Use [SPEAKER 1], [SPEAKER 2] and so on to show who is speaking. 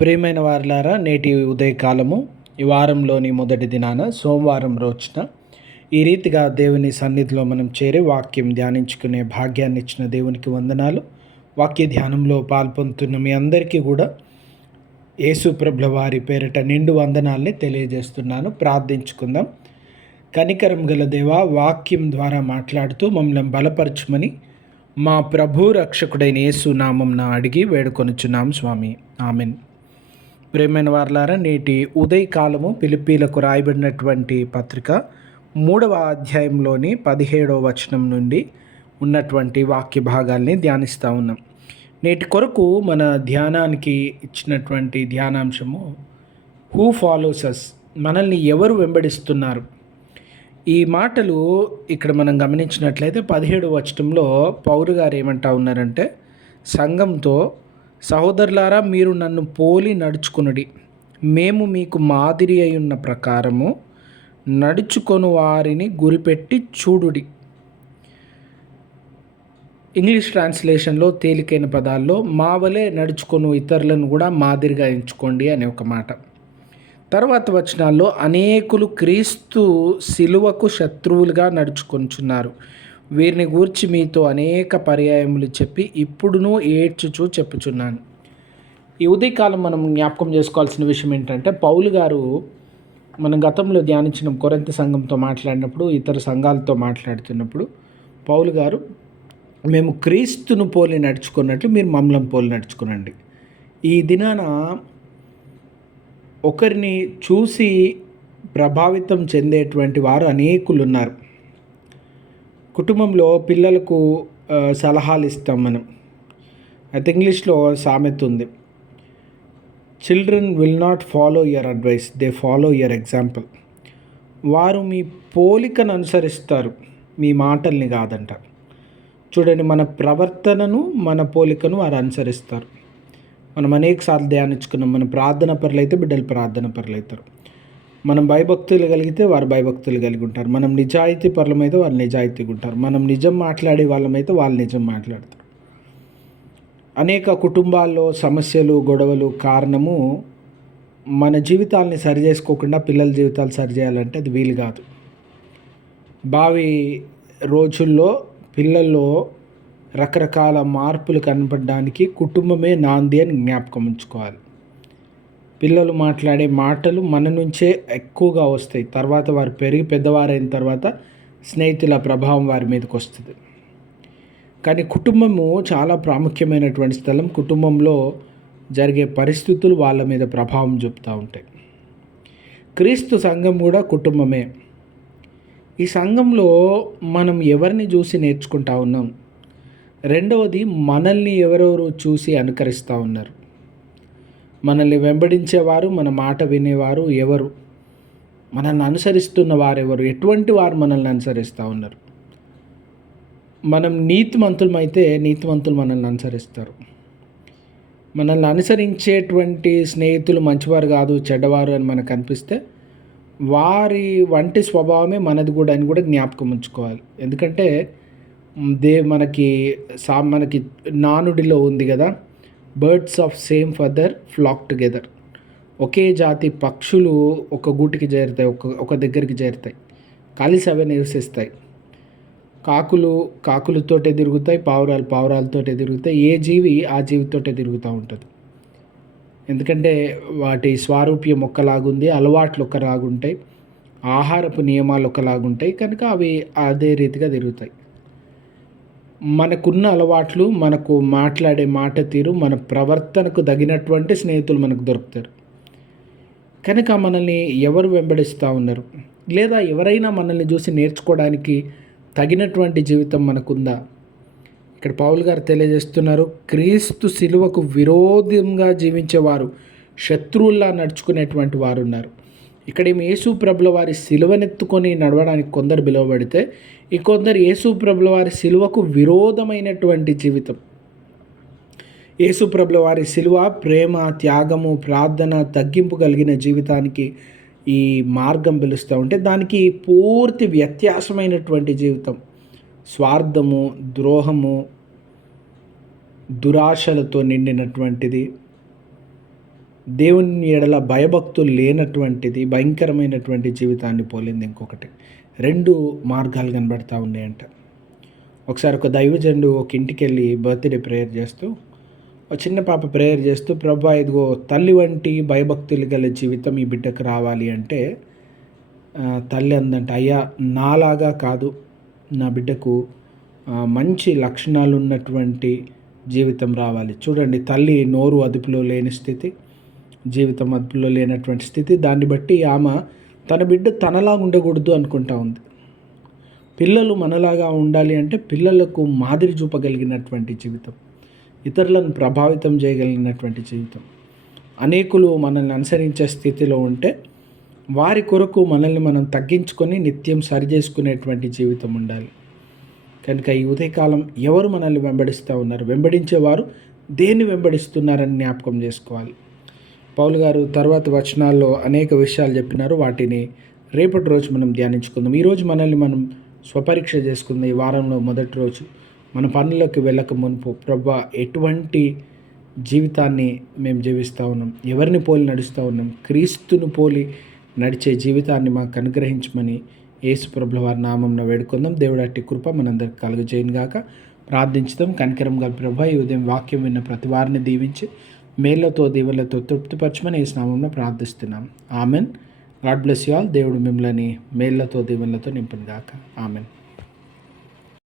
[SPEAKER 1] ప్రియమైన వారులారా నేటి ఉదయకాలము ఈ వారంలోని మొదటి దినాన సోమవారం రోజున ఈ రీతిగా దేవుని సన్నిధిలో మనం చేరి వాక్యం ధ్యానించుకునే భాగ్యాన్ని ఇచ్చిన దేవునికి వందనాలు. వాక్య ధ్యానంలో పాల్పొందుతున్న మీ అందరికీ కూడా యేసు ప్రభుల వారి పేరిట నిండు వందనాల్ని తెలియజేస్తున్నాను. ప్రార్థించుకుందాం. కనికరం గల దేవ వాక్యం ద్వారా మాట్లాడుతూ మమ్మల్ని బలపరచుమని మా ప్రభు రక్షకుడైన యేసు నామం అడిగి వేడుకొనుచున్నాం స్వామి. ఆమెన్. ప్రేమైన వార్లారా నేటి ఉదయకాలము పిలిపీలకు రాయబడినటువంటి పత్రిక మూడవ అధ్యాయంలోని పదిహేడవ వచనం నుండి ఉన్నటువంటి వాక్య భాగాల్ని ధ్యానిస్తూ ఉన్నాం. నేటి కొరకు మన ధ్యానానికి ఇచ్చినటువంటి ధ్యానాంశము హూ ఫాలోసస్ మనల్ని ఎవరు వెంబడిస్తున్నారు? ఈ మాటలు ఇక్కడ మనం గమనించినట్లయితే పదిహేడు వచనంలో పౌరు గారు ఏమంటా ఉన్నారంటే సంఘంతో సహోదరులారా మీరు నన్ను పోలి నడుచుకునుడి. మేము మీకు మాదిరి అయి ఉన్న ప్రకారము నడుచుకొని వారిని గురిపెట్టి చూడుడి. ఇంగ్లీష్ ట్రాన్స్లేషన్లో తేలికైన పదాల్లో మా వలె నడుచుకొని ఇతరులను కూడా మాదిరిగా ఎంచుకోండి అనే ఒక మాట. తర్వాత వచనాల్లో అనేకులు క్రీస్తు శిలువకు శత్రువులుగా నడుచుకొంచున్నారు వీరిని గూర్చి మీతో అనేక పర్యాయములు చెప్పి ఇప్పుడునూ ఏడ్చుచూ చెప్పుచున్నాను. ఈ ఉదయకాలం మనం జ్ఞాపకం చేసుకోవాల్సిన విషయం ఏంటంటే పౌలు గారు మనం గతంలో ధ్యానించిన కొరంత సంఘంతో మాట్లాడినప్పుడు ఇతర సంఘాలతో మాట్లాడుతున్నప్పుడు పౌలు గారు మేము క్రీస్తును పోలి నడుచుకున్నట్లు మీరు మమ్మల్ని పోలి నడుచుకునండి. ఈ దినాన ఒకరిని చూసి ప్రభావితం చెందేటువంటి వారు అనేకులు ఉన్నారు కుటుంబంలో పిల్లలకు సలహాలు ఇస్తాం మనం. అయితే ఇంగ్లీష్లో సామెత ఉంది. Children will not follow your advice they follow your example వారు మీ పోలికను అనుసరిస్తారు మీ మాటల్ని కాదంట. చూడండి మన ప్రవర్తనను మన పోలికను వారు అనుసరిస్తారు. మనం అనేకసార్లు ధ్యానించుకున్నాం మన ప్రార్థన పరులు అయితే బిడ్డలు ప్రార్థన పరులు అవుతారు మనం భయభక్తులు కలిగితే వారు భయభక్తులు కలిగి ఉంటారు. మనం నిజాయితీ పరులమైతే వారు నిజాయితీగా ఉంటారు. మనం నిజం మాట్లాడే వాళ్ళమైతే వాళ్ళు నిజం మాట్లాడతారు. అనేక కుటుంబాల్లో సమస్యలు గొడవలు కారణము మన జీవితాలని సరి చేసుకోకుండా పిల్లల జీవితాలు సరి చేయాలంటే అది వీలు కాదు. భావి రోజుల్లో పిల్లల్లో రకరకాల మార్పులు కనపడడానికి కుటుంబమే నాంది అని జ్ఞాపకం ఉంచుకోవాలి. పిల్లలు మాట్లాడే మాటలు మన నుంచే ఎక్కువగా వస్తాయి. తర్వాత వారు పెరిగి పెద్దవారైన తర్వాత స్నేహితుల ప్రభావం వారి మీదకి వస్తుంది. కానీ కుటుంబము చాలా ప్రాముఖ్యమైనటువంటి స్థలం. కుటుంబంలో జరిగే పరిస్థితులు వాళ్ళ మీద ప్రభావం చూపుతూ ఉంటాయి. క్రీస్తు సంఘం కూడా కుటుంబమే. ఈ సంఘంలో మనం ఎవరిని చూసి నేర్చుకుంటా ఉన్నాం? రెండవది మనల్ని ఎవరెవరు చూసి అనుకరిస్తూ ఉన్నారు? మనల్ని వెంబడించేవారు మన మాట వినేవారు ఎవరు? మనల్ని అనుసరిస్తున్న వారెవరు? ఎటువంటి వారు మనల్ని అనుసరిస్తూ ఉన్నారు? మనం నీతిమంతులమైతే నీతిమంతులు మనల్ని అనుసరిస్తారు. మనల్ని అనుసరించేటువంటి స్నేహితులు మంచివారు కాదు చెడ్డవారు అని మనకు అనిపిస్తే వారి వంటి స్వభావమే మనది కూడా అని కూడా జ్ఞాపకం ఉంచుకోవాలి. ఎందుకంటే దే మనకి సా మనకి నానుడిలో ఉంది కదా birds of same feather flock together. ఒకే జాతి పక్షులు ఒక గూటికి చేరుతాయి ఒక ఒక దగ్గరికి చేరుతాయి. కలిసి అవే నివసిస్తాయి. కాకులు కాకులతోటే తిరుగుతాయి పావురాలు పావురాలతోటే తిరుగుతాయి. ఏ జీవి ఆ జీవితోటే తిరుగుతూ ఉంటుంది. ఎందుకంటే వాటి స్వారూప్యం ఒక్కలాగుంది అలవాట్లు ఒకలాగుంటాయి ఆహారపు నియమాలు ఒకలాగుంటాయి కనుక అవి అదే రీతిగా తిరుగుతాయి. మనకున్న అలవాట్లు మనకు మాట్లాడే మాట తీరు మన ప్రవర్తనకు తగినటువంటి స్నేహితులు మనకు దొరుకుతారు. కనుక మనల్ని ఎవరు వెంబడిస్తూ ఉన్నారు? లేదా ఎవరైనా మనల్ని చూసి నేర్చుకోవడానికి తగినటువంటి జీవితం మనకుందా? ఇక్కడ పౌల్ గారు తెలియజేస్తున్నారు క్రీస్తు శిలువకు విరోధంగా జీవించేవారు శత్రువుల్లా నడుచుకునేటువంటి వారు ఉన్నారు ఇక్కడ ఏమి యేసు ప్రభుల వారి సిలువనెత్తుకొని నడవడానికి కొందరు పిలువబడితే ఈ కొందరు యేసు ప్రభుల వారి సిలువకు విరోధమైనటువంటి జీవితం. యేసు ప్రభుల వారి సిలువ ప్రేమ త్యాగము ప్రార్థన తగ్గింపు కలిగిన జీవితానికి ఈ మార్గం పిలుస్తూ ఉంటే దానికి పూర్తి వ్యత్యాసమైనటువంటి జీవితం. స్వార్థము ద్రోహము దురాశలతో నిండినటువంటిది. దేవుని ఎడల భయభక్తులు లేనటువంటిది భయంకరమైనటువంటి జీవితాన్ని పోలింది ఇంకొకటి. రెండు మార్గాలు కనబడతా ఉన్నాయంట. ఒకసారి ఒక దైవజనుడు ఒక ఇంటికి వెళ్ళి బర్త్డే ప్రేయర్ చేస్తూ ఒక చిన్న పాప ప్రేయర్ చేస్తూ ప్రభా ఇదిగో తల్లి వంటి భయభక్తులు గల జీవితం ఈ బిడ్డకు రావాలి అంటే తల్లి అందంట అయ్యా నాలాగా కాదు. నా బిడ్డకు మంచి లక్షణాలు ఉన్నటువంటి జీవితం రావాలి. చూడండి తల్లి నోరు అదుపులో లేని స్థితి జీవితం అదుపులో లేనటువంటి స్థితి. దాన్ని బట్టి ఆమె తన బిడ్డ తనలా ఉండకూడదు అనుకుంటా ఉంది. పిల్లలు మనలాగా ఉండాలి అంటే పిల్లలకు మాదిరి చూపగలిగినటువంటి జీవితం. ఇతరులను ప్రభావితం చేయగలిగినటువంటి జీవితం. అనేకులు మనల్ని అనుసరించే స్థితిలో ఉంటే వారి కొరకు మనల్ని మనం తగ్గించుకొని నిత్యం సరిచేసుకునేటువంటి జీవితం ఉండాలి. కనుక ఈ ఉదయకాలం ఎవరు మనల్ని వెంబడిస్తూ ఉన్నారు? వెంబడించేవారు దేన్ని వెంబడిస్తున్నారని జ్ఞాపకం చేసుకోవాలి. పౌలు గారు తర్వాత వచనాల్లో అనేక విషయాలు చెప్పినారు. వాటిని రేపటి రోజు మనం ధ్యానించుకుందాం. ఈరోజు మనల్ని మనం స్వపరీక్ష చేసుకుందాం. ఈ వారంలో మొదటి రోజు మన పనులకు వెళ్ళక మునుపు ప్రభా ఎటువంటి జీవితాన్ని మేము జీవిస్తూ ఉన్నాం? ఎవరిని పోలి నడుస్తూ ఉన్నాం? క్రీస్తును పోలి నడిచే జీవితాన్ని మాకు అనుగ్రహించమని యేసు ప్రభుల వారి నామంలో వేడుకుందాం. దేవుడు అట్టి కృప మనందరికి కలుగజేయను గాక ప్రార్థించుదాం. కనికరం గల ప్రభా ఈ ఉదయం వాక్యం విన్న ప్రతి వారిని దీవించి మేళ్ళతో దేవుళ్ళతో తృప్తిపరచమని ఈ స్నామంలో ప్రార్థిస్తున్నాం. Amen. God bless you all. దేవుడు మిమ్మల్ని మేళ్ళతో దీవెనలతో నింపునిగాక. ఆమెన్.